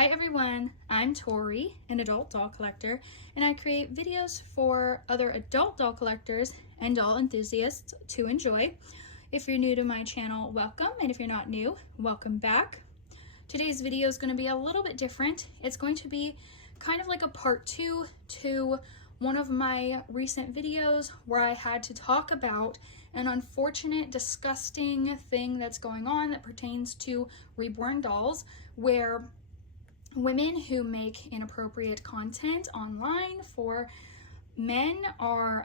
Hi everyone, I'm Tori, an adult doll collector, and I create videos for other adult doll collectors and doll enthusiasts to enjoy. If you're new to my channel, welcome, and if you're not new, welcome back. Today's video is going to be a little bit different. It's going to be kind of like a part 2 to one of my recent videos where I had to talk about an unfortunate, disgusting thing that's going on that pertains to reborn dolls, where women who make inappropriate content online for men are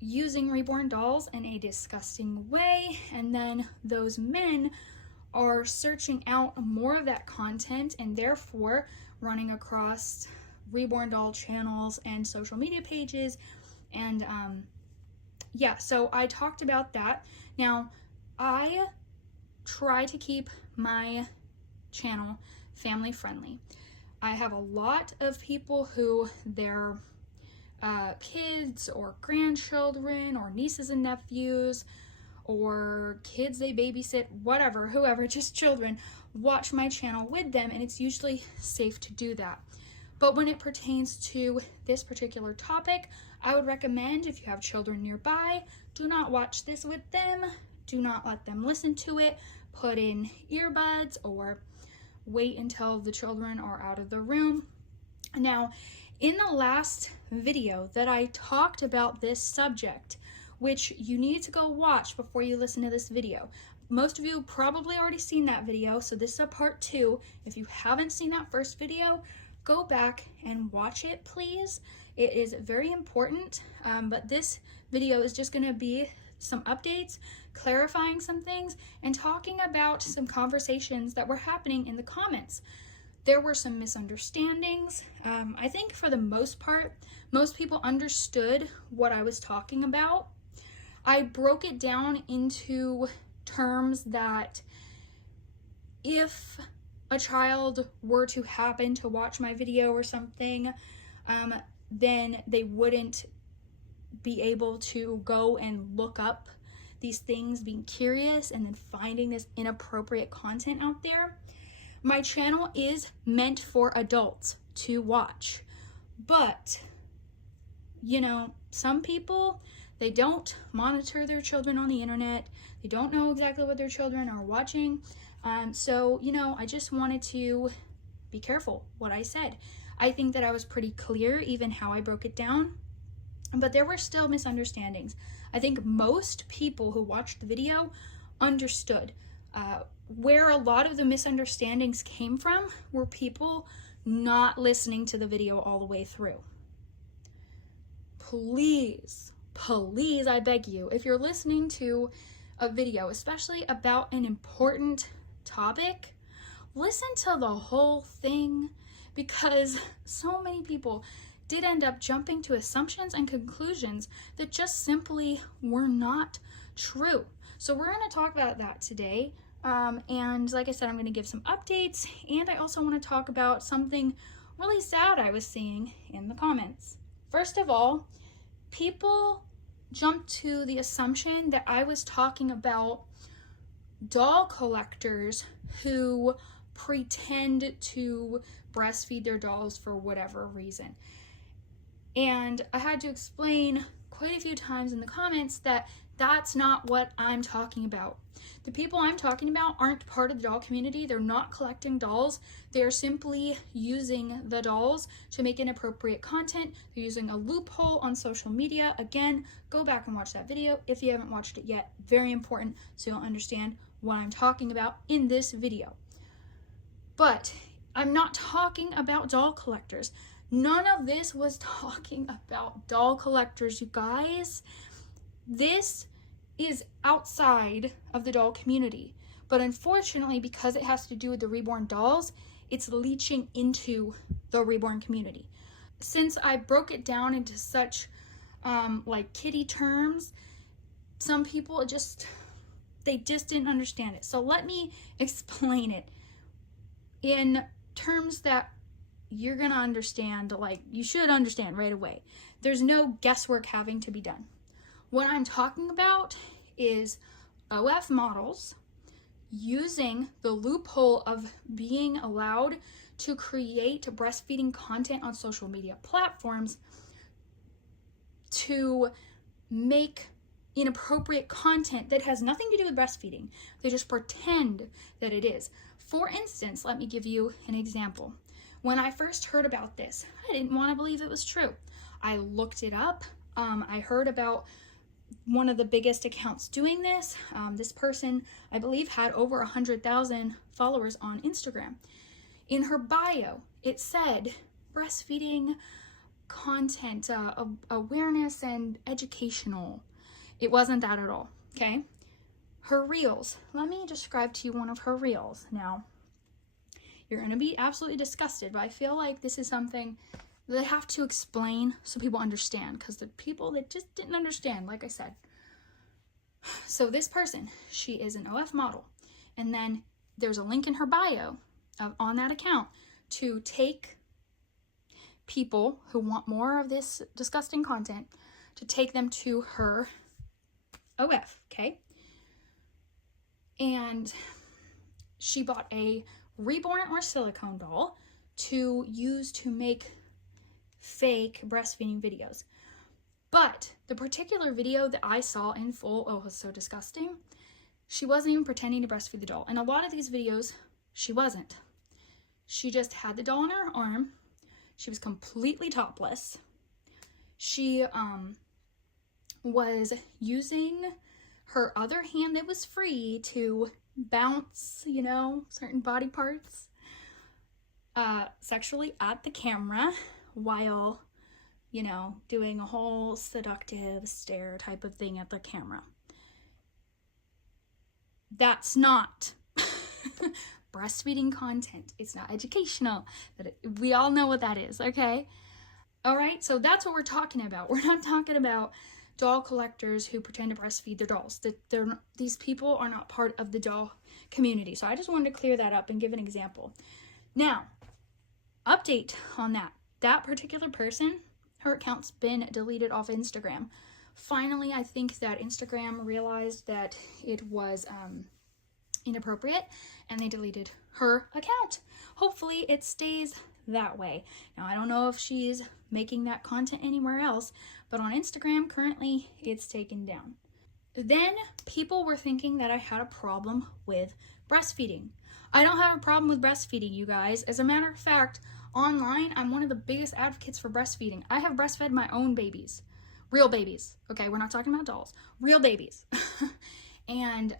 using reborn dolls in a disgusting way, and then those men are searching out more of that content and therefore running across reborn doll channels and social media pages. And yeah, so I talked about that. Now, I try to keep my channel family friendly. I have a lot of people who their kids or grandchildren or nieces and nephews or kids they babysit, whatever, whoever, just children, watch my channel with them, and it's usually safe to do that. But when it pertains to this particular topic, I would recommend, if you have children nearby, do not watch this with them. Do not let them listen to it. Put in earbuds or wait until the children are out of the room. Now, in the last video that I talked about this subject, which you need to go watch before you listen to this video. Most of you probably already seen that video, so this is a part 2. If you haven't seen that first video, go back and watch it, please. It is very important, but this video is just going to be some updates, clarifying some things, and talking about some conversations that were happening in the comments. There were some misunderstandings. I think for the most part, most people understood what I was talking about. I broke it down into terms that if a child were to happen to watch my video or something, then they wouldn't be able to go and look up these things, being curious and then finding this inappropriate content out there. My channel is meant for adults to watch, but you know, some people, they don't monitor their children on the internet. They don't know exactly what their children are watching. So, you know, I just wanted to be careful what I said. I think that I was pretty clear, even how I broke it down, but there were still misunderstandings. I think most people who watched the video understood. Where a lot of the misunderstandings came from were people not listening to the video all the way through. Please, please, I beg you, if you're listening to a video, especially about an important topic, listen to the whole thing, because so many people did end up jumping to assumptions and conclusions that just simply were not true. So we're going to talk about that today. And like I said, I'm going to give some updates, and I also want to talk about something really sad I was seeing in the comments. First of all, people jumped to the assumption that I was talking about doll collectors who pretend to breastfeed their dolls for whatever reason. And I had to explain quite a few times in the comments that that's not what I'm talking about. The people I'm talking about aren't part of the doll community. They're not collecting dolls. They're simply using the dolls to make inappropriate content. They're using a loophole on social media. Again, go back and watch that video if you haven't watched it yet. Very important, so you'll understand what I'm talking about in this video. But I'm not talking about doll collectors. None of this was talking about doll collectors, you guys. This is outside of the doll community, but unfortunately, because it has to do with the reborn dolls, it's leaching into the reborn community. Since I broke it down into such like kiddie terms, some people they just didn't understand it. So let me explain it in terms that you're gonna understand, like you should understand right away. There's no guesswork having to be done. What I'm talking about is OF models using the loophole of being allowed to create breastfeeding content on social media platforms to make inappropriate content that has nothing to do with breastfeeding. They just pretend that it is. For instance, let me give you an example. When I first heard about this, I didn't want to believe it was true. I looked it up. I heard about one of the biggest accounts doing this. This person, I believe, had over 100,000 followers on Instagram. In her bio, it said breastfeeding content, awareness and educational. It wasn't that at all, okay? Her reels. Let me describe to you one of her reels. Now, you're going to be absolutely disgusted, but I feel like this is something that I have to explain so people understand, because the people that just didn't understand, like I said. So this person, she is an OF model, and then there's a link in her bio on that account to take people who want more of this disgusting content, to take them to her OF, okay? And she bought a Reborn or silicone doll to use to make fake breastfeeding videos. But the particular video that I saw in full, oh, it was so disgusting. She wasn't even pretending to breastfeed the doll. And a lot of these videos, she wasn't. She just had the doll in her arm. She was completely topless. She was using her other hand that was free to bounce, you know, certain body parts sexually at the camera while, you know, doing a whole seductive stare type of thing at the camera. That's not breastfeeding content. It's not educational. We all know what that is, okay? All right, so that's what we're talking about. We're not talking about doll collectors who pretend to breastfeed their dolls. These people are not part of the doll community. So I just wanted to clear that up and give an example. Now, update on that. That particular person, her account's been deleted off Instagram. Finally, I think that Instagram realized that it was inappropriate and they deleted her account. Hopefully it stays that way. Now, I don't know if she's making that content anywhere else, but on Instagram, currently, it's taken down. Then people were thinking that I had a problem with breastfeeding. I don't have a problem with breastfeeding, you guys. As a matter of fact, online, I'm one of the biggest advocates for breastfeeding. I have breastfed my own babies. Real babies. Okay, we're not talking about dolls. Real babies. And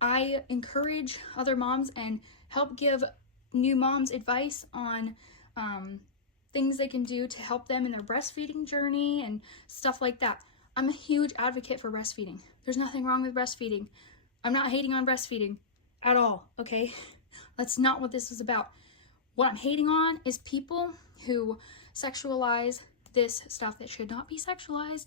I encourage other moms and help give new moms advice on things they can do to help them in their breastfeeding journey and stuff like that. I'm a huge advocate for breastfeeding. There's nothing wrong with breastfeeding. I'm not hating on breastfeeding at all, okay? That's not what this is about. What I'm hating on is people who sexualize this stuff that should not be sexualized.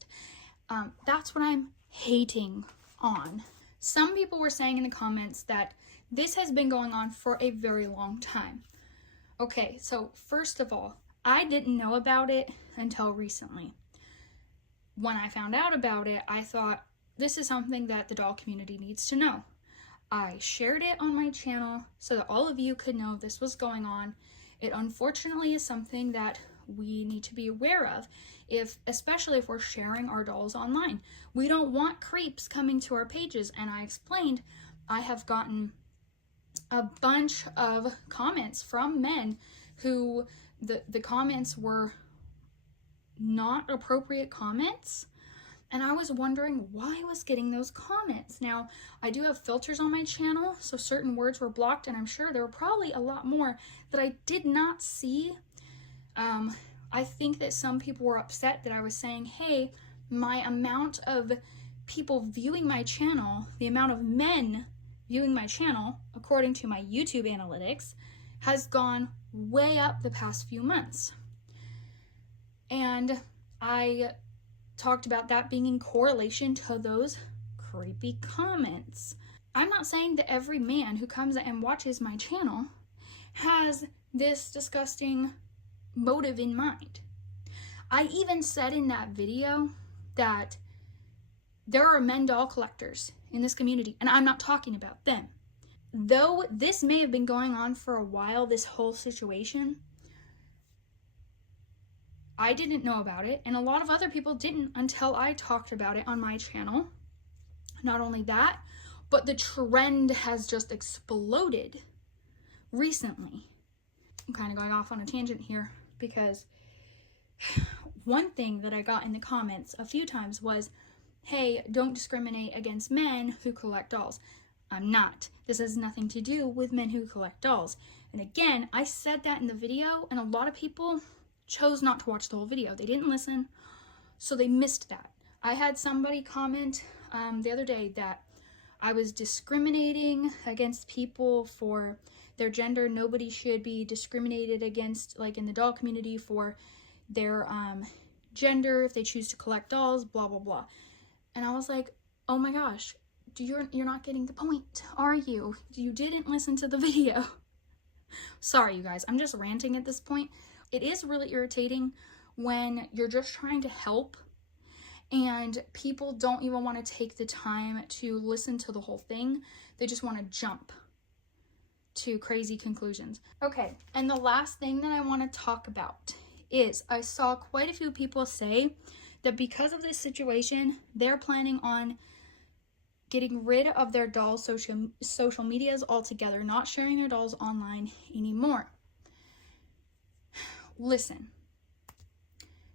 That's what I'm hating on. Some people were saying in the comments that this has been going on for a very long time. Okay, so first of all, I didn't know about it until recently. When I found out about it, I thought, this is something that the doll community needs to know. I shared it on my channel so that all of you could know this was going on. It unfortunately is something that we need to be aware of, especially if we're sharing our dolls online. We don't want creeps coming to our pages, and I explained I have gotten a bunch of comments from men who the comments were not appropriate comments, and I was wondering why I was getting those comments. Now, I do have filters on my channel, so certain words were blocked, and I'm sure there were probably a lot more that I did not see. I think that some people were upset that I was saying, hey, my amount of people viewing my channel, the amount of men viewing my channel, according to my YouTube analytics, has gone way up the past few months. And I talked about that being in correlation to those creepy comments. I'm not saying that every man who comes and watches my channel has this disgusting motive in mind. I even said in that video that there are men doll collectors in this community, and I'm not talking about them. though this may have been going on for a while, this whole situation, I didn't know about it, and a lot of other people didn't until I talked about it on my channel. Not only that, but the trend has just exploded recently. I'm kind of going off on a tangent here because one thing that I got in the comments a few times was, hey, don't discriminate against men who collect dolls. I'm not. This has nothing to do with men who collect dolls. And again, I said that in the video, and a lot of people chose not to watch the whole video. They didn't listen, so they missed that. I had somebody comment the other day that I was discriminating against people for their gender. Nobody should be discriminated against, like in the doll community, for their gender if they choose to collect dolls, blah blah blah. And I was like, oh my gosh, you're not getting the point, are you? You didn't listen to the video. Sorry, you guys, I'm just ranting at this point. It is really irritating when you're just trying to help and people don't even want to take the time to listen to the whole thing. They just want to jump to crazy conclusions. Okay, and the last thing that I want to talk about is I saw quite a few people say that because of this situation, they're planning on getting rid of their dolls' social medias altogether, not sharing their dolls online anymore. Listen,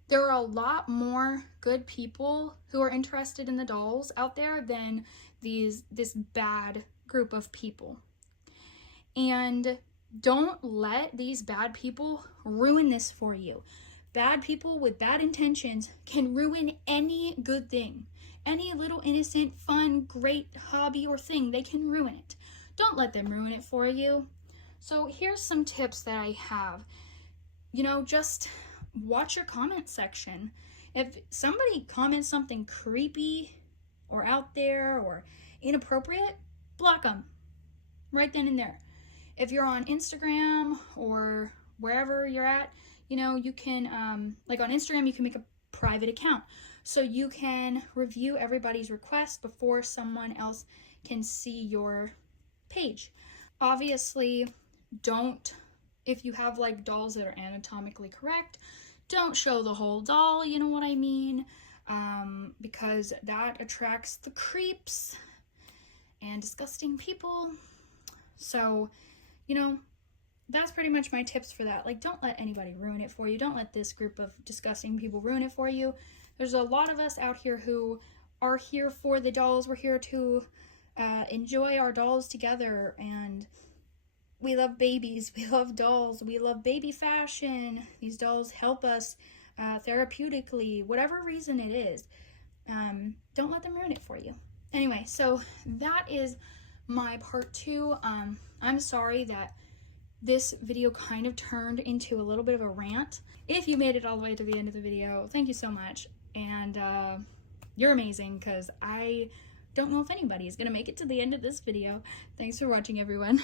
there are a lot more good people who are interested in the dolls out there than this bad group of people. And don't let these bad people ruin this for you. Bad people with bad intentions can ruin any good thing. Any little innocent, fun, great hobby or thing, they can ruin it. Don't let them ruin it for you. So here's some tips that I have. You know, just watch your comment section. If somebody comments something creepy or out there or inappropriate, block them right then and there. If you're on Instagram or wherever you're at, you know, you can, like on Instagram, you can make a private account. So you can review everybody's request before someone else can see your page. Obviously, if you have like dolls that are anatomically correct, don't show the whole doll, you know what I mean? Because that attracts the creeps and disgusting people. So, you know, that's pretty much my tips for that. Like, don't let anybody ruin it for you. Don't let this group of disgusting people ruin it for you. There's a lot of us out here who are here for the dolls. We're here to enjoy our dolls together, and we love babies, we love dolls, we love baby fashion. These dolls help us therapeutically, whatever reason it is. Don't let them ruin it for you. Anyway, so that is my part 2. I'm sorry that this video kind of turned into a little bit of a rant. If you made it all the way to the end of the video, thank you so much. And you're amazing, because I don't know if anybody is going to make it to the end of this video. Thanks for watching, everyone.